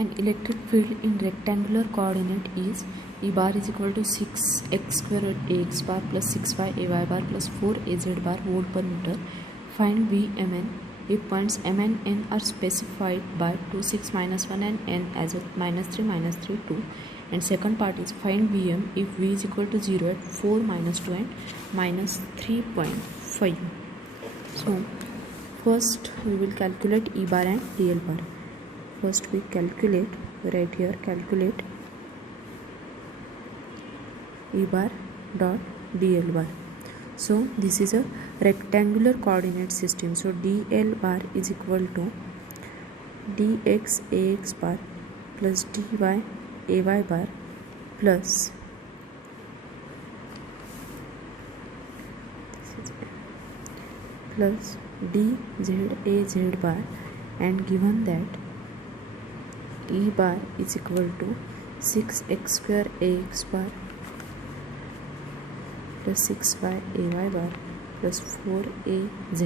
An electric field in rectangular coordinate is E bar is equal to 6x square ax bar plus 6y ay bar plus 4az bar volt per meter. Find Vmn if points m and n are specified by 2, 6, -1 and n as a -3, -3, 2. And second part is find Vm if v is equal to 0 at 4, -2 and -3.5. So first we will calculate E bar and dl bar. First we calculate, right here, calculate E bar dot dl bar. So this is a rectangular coordinate system. So dl bar is equal to dx ax bar plus dy ay bar plus dz az bar, and given that E bar is equal to 6x square ax bar plus 6y ay bar plus 4az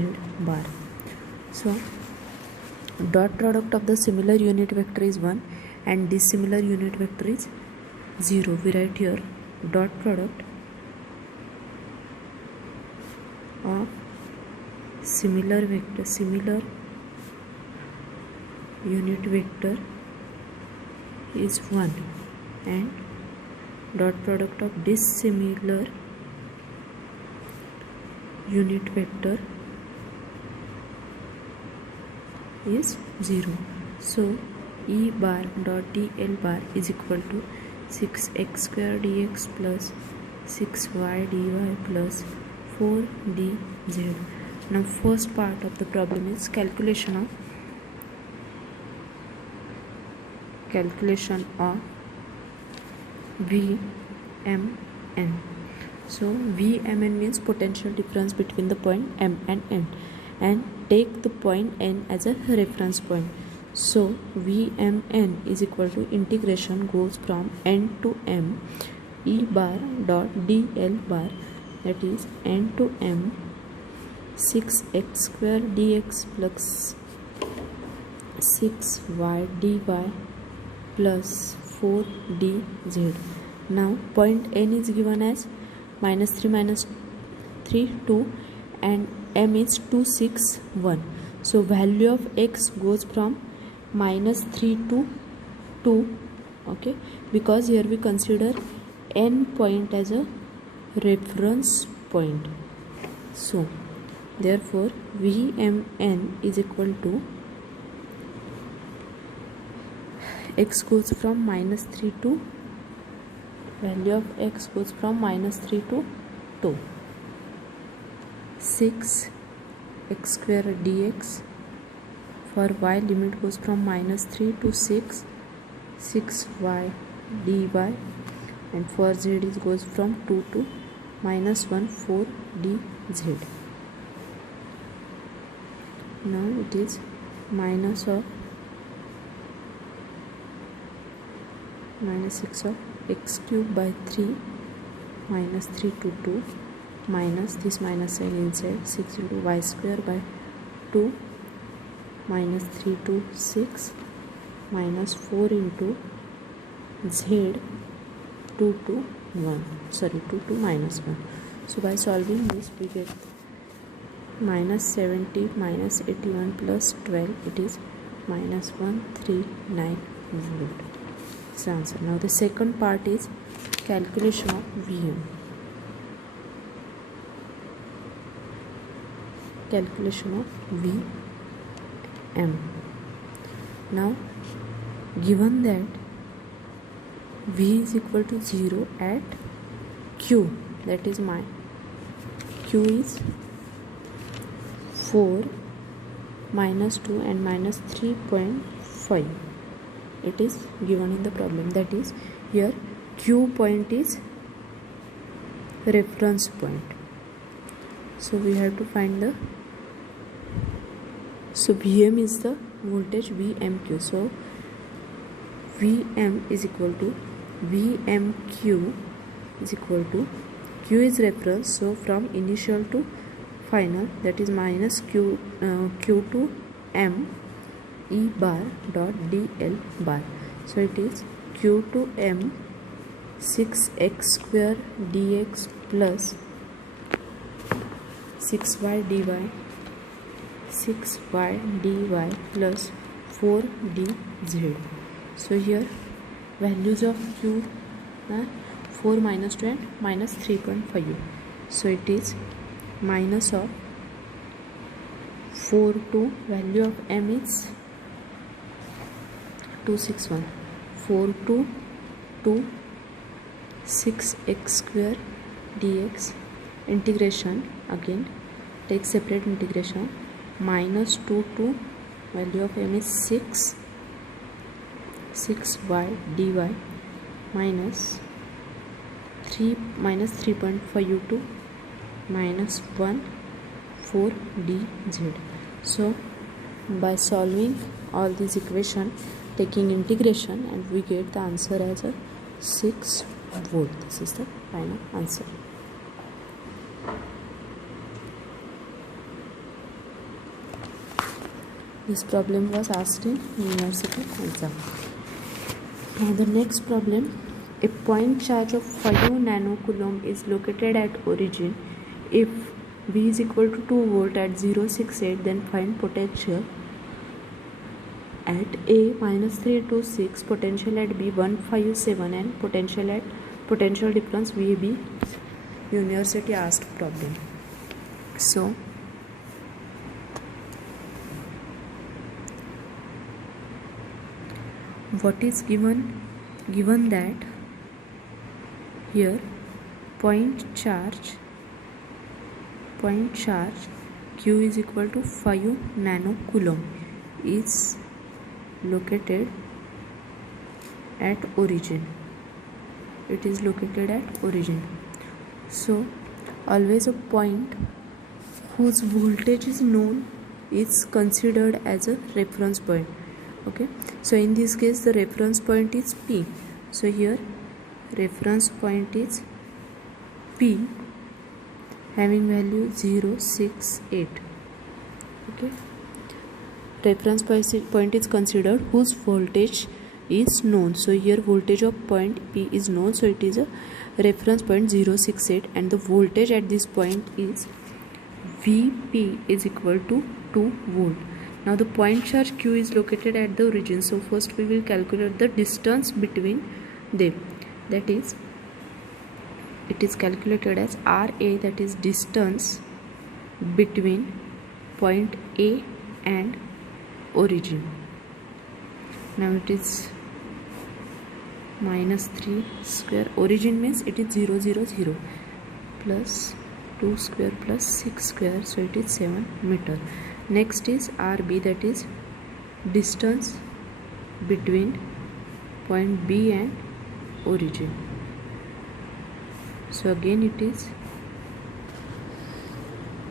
bar. So dot product of the similar unit vector is 1 and dissimilar unit vector is 0. We write here dot product of similar unit vector is 1 and dot product of dissimilar unit vector is 0. So E bar dot dl bar is equal to 6x square dx plus 6y dy plus 4dz. Now first part of the problem is calculation of Vmn. So Vmn means potential difference between the point m and n, and take the point n as a reference point. So Vmn is equal to integration goes from n to m E bar dot dl bar, that is n to m 6x square dx plus 6y dy plus 4dz. Now point n is given as -3, -3, 2 and m is 2, 6, 1. So value of x goes from -3 to 2, okay, because here we consider n point as a reference point. So therefore Vmn is equal to x goes from -3 to, value of x goes from -3 to 2, 6x square dx. For y limit goes from -3 to 6, 6y dy, and for z it goes from 2 to -1, 4dz. Now it is minus of -6 of x cube by 3 -3 to 2 minus this minus sign inside 6 into y square by 2 -3 to 6 minus 4 into z 2 to 1, sorry 2 to -1. So by solving this we get -70 -81 plus 12, it is -139 volt. This answer. Now the second part is calculation of Vm. Calculation of Vm. Now given that V is equal to 0 at Q, that is my Q is 4, -2 and -3.5. It is given in the problem, that is here Q point is reference point. So we have to find the, so Vm is the voltage Vmq. So Vm is equal to Vmq is equal to, Q is reference, so from initial to final, that is minus Q to M E bar dot dl bar. So it is q to m 6x square dx plus 6y dy plus 4dz. So here values of q are 4 minus 2 and minus 3.5. So it is minus of 4 to value of m is 261. 4 to 6x square dx integration, again take separate integration, minus 2 to value of m is 6y dy minus 3.5 to minus 1 4dz. So by solving all these equation, taking integration, and we get the answer as a 6 volt. This is the final answer. This problem was asked in university exam. Now the next problem, a point charge of 5 nanocoulomb is located at origin. If V is equal to 2 volt at 068, then find potential at A minus 326, potential at B 157, and potential difference VB. University asked problem. So what is given that here point charge Q is equal to 5 nanocoulomb is located at origin. It is located at origin. So always a point whose voltage is known is considered as a reference point. Okay, so in this case the reference point is P. So here reference point is P having value 068. Okay, reference point is considered whose voltage is known. So here voltage of point P is known, so it is a reference point 068, and the voltage at this point is Vp is equal to 2 volt. Now the point charge Q is located at the origin, so first we will calculate the distance between them. That is, it is calculated as RA, that is distance between point A and origin. Now it is minus 3 square, origin means it is 0 0 0 plus 2 square plus 6 square, so it is 7 meter. Next is RB, that is distance between point B and origin. So again it is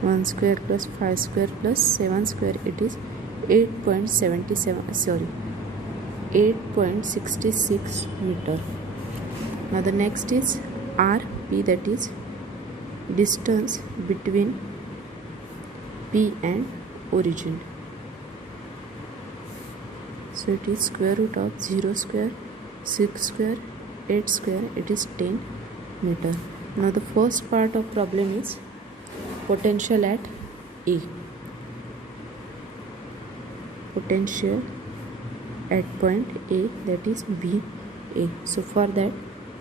1 square plus 5 square plus 7 square, it is 8.66 meter. Now the next is RP, that is distance between P and origin. So it is square root of 0 square, 6 square, 8 square, it is 10 meter. Now the first part of problem is potential at A. Potential at point A, that is VA. So for that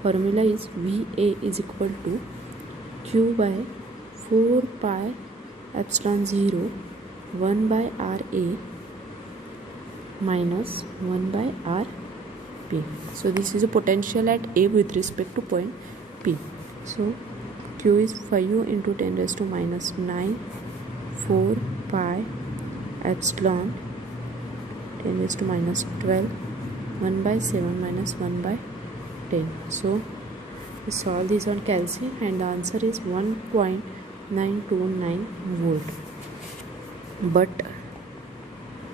formula is VA is equal to Q by 4 pi epsilon 0 1 by RA minus 1 by RP. So this is a potential at A with respect to point P. So Q is 5 into 10 raised to minus 9 4 pi epsilon 10 raised to minus 12 1 by 7 minus 1 by 10. So we solve this on calcium and the answer is 1.929 volt. But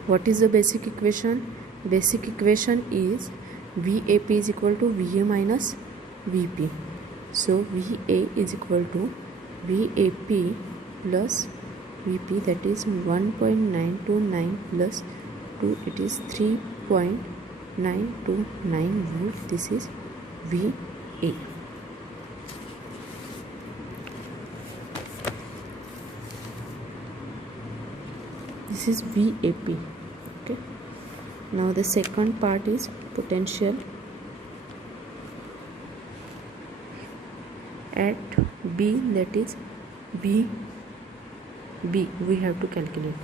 what is the basic equation? Basic equation is VAP is equal to VA minus VP. So VA is equal to VAP plus VP, that is 1.929 plus 2, it is 3.929 volt. This is VA. This is VAP. Okay. Now the second part is potential at B, that is VB. We have to calculate.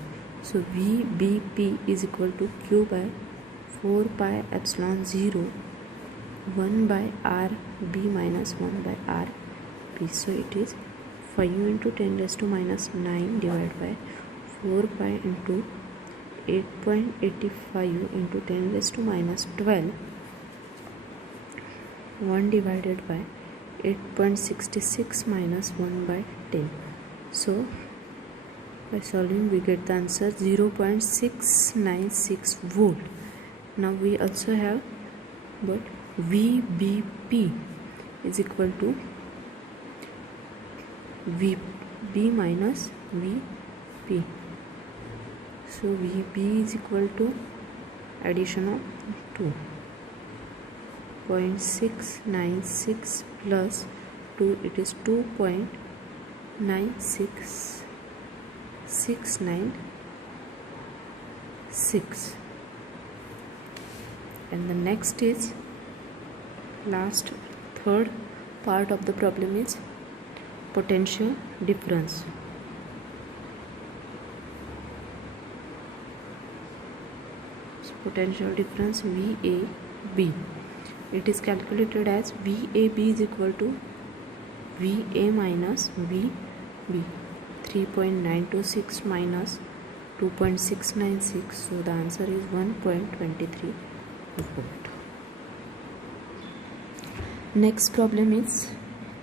So VBP is equal to Q by 4 pi epsilon 0 1 by RB minus 1 by RP. So it is 5 into 10 raised to minus 9 divided by 4 pi into 8.85 into 10 raised to minus 12, 1 divided by 8.66 minus 1 by 10. So by solving we get the answer 0.696 volt. Now we also have, but VBP is equal to VB minus VP. So VB is equal to addition of 2.696 plus 2, it is 2.96696. And the next is third part of the problem is potential difference. So potential difference VAB, it is calculated as VAB is equal to VA minus VB, 3.926 minus 2.696. so the answer is 1.23 volt. Next problem is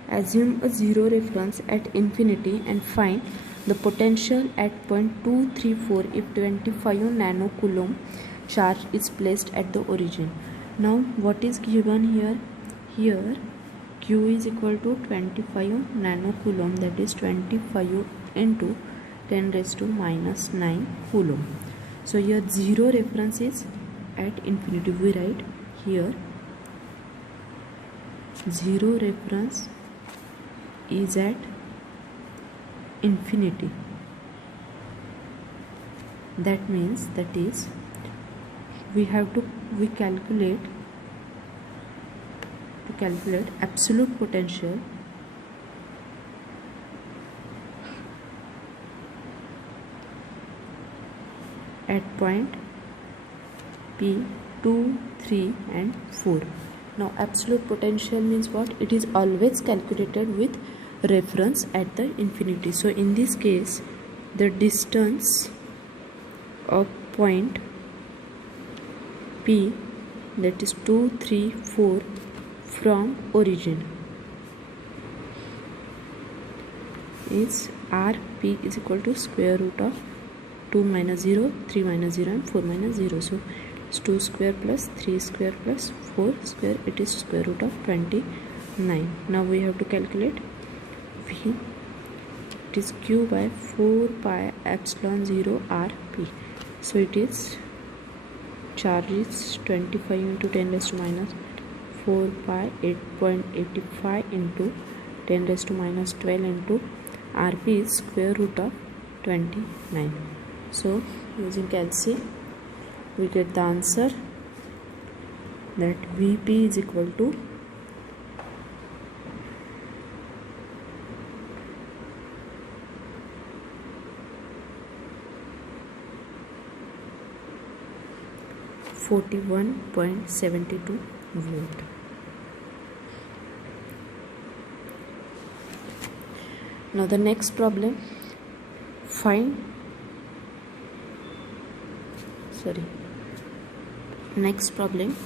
assume a zero reference at infinity and find the potential at point 234 if 25 nanocoulomb charge is placed at the origin. Now what is given here? Here Q is equal to 25 nanocoulomb, that is 25 into 10 raised to minus 9 coulomb. So here zero reference is at infinity. We write here zero reference is at infinity. That means that is we calculate absolute potential at point P, 2, 3 and 4. Now absolute potential means what? It is always calculated with reference at the infinity. So in this case the distance of point P, that is 2, 3, 4 from origin is RP is equal to square root of 2 minus 0, 3 minus 0 and 4 minus 0. So it's 2 square plus 3 square plus 4 square, it is square root of 29. Now we have to calculate V, it is Q by 4 pi epsilon 0 RP. So it is charge is 25 into 10 raised to minus 4 pi 8.85 into 10 raised to minus 12 into RP is square root of 29. So using calci we get the answer that VP is equal to (41.72 volt). Now the next problem, next problem,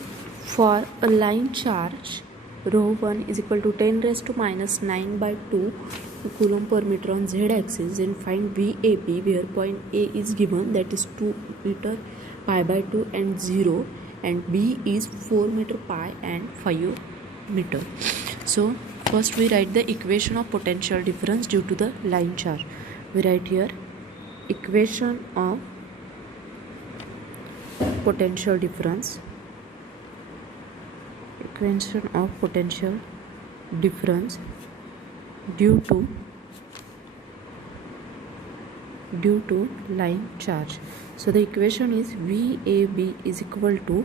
for a line charge rho 1 is equal to 10 raised to minus 9 by 2 coulomb per meter on z axis, then find VAP where point A is given, that is 2 meter pi by 2 and 0, and B is 4 meter pi and 5 meter. So first we write the equation of potential difference due to the line charge. We write here equation of potential difference. Equation of potential difference due to line charge. So the equation is VAB is equal to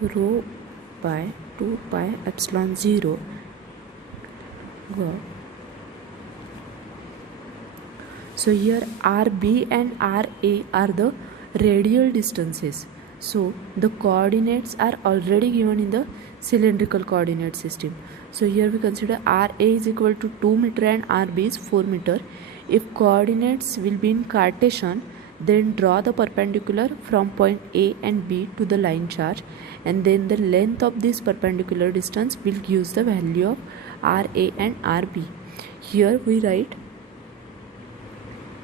rho by 2 pi epsilon 0. So here RB and RA are the radial distances. So the coordinates are already given in the cylindrical coordinate system. So here we consider RA is equal to 2 meter and RB is 4 meter. If coordinates will be in Cartesian, then draw the perpendicular from point A and B to the line charge, and then the length of this perpendicular distance will give the value of RA and RB. Here we write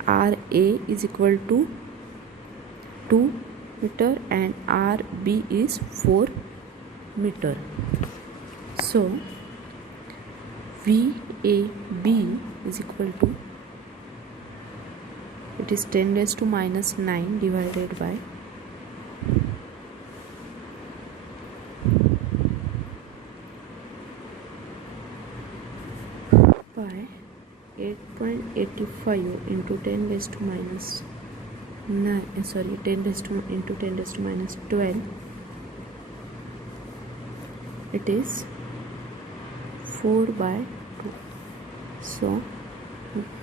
RA is equal to 2 meter and RB is 4 meter. So VAB is equal to, it is 10 raised to minus 9 divided by by 8.85 into 10 raised to minus 9, 10 raised to into 10 raised to minus 12. It is 4 by 2. So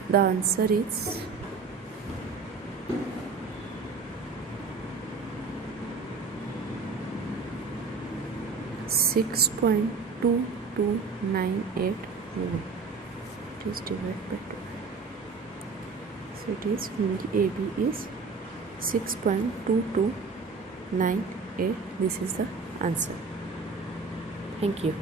the answer is 6.2298 volt. It is divided by 2. So it is VAB is 6.2298. This is the answer. Thank you.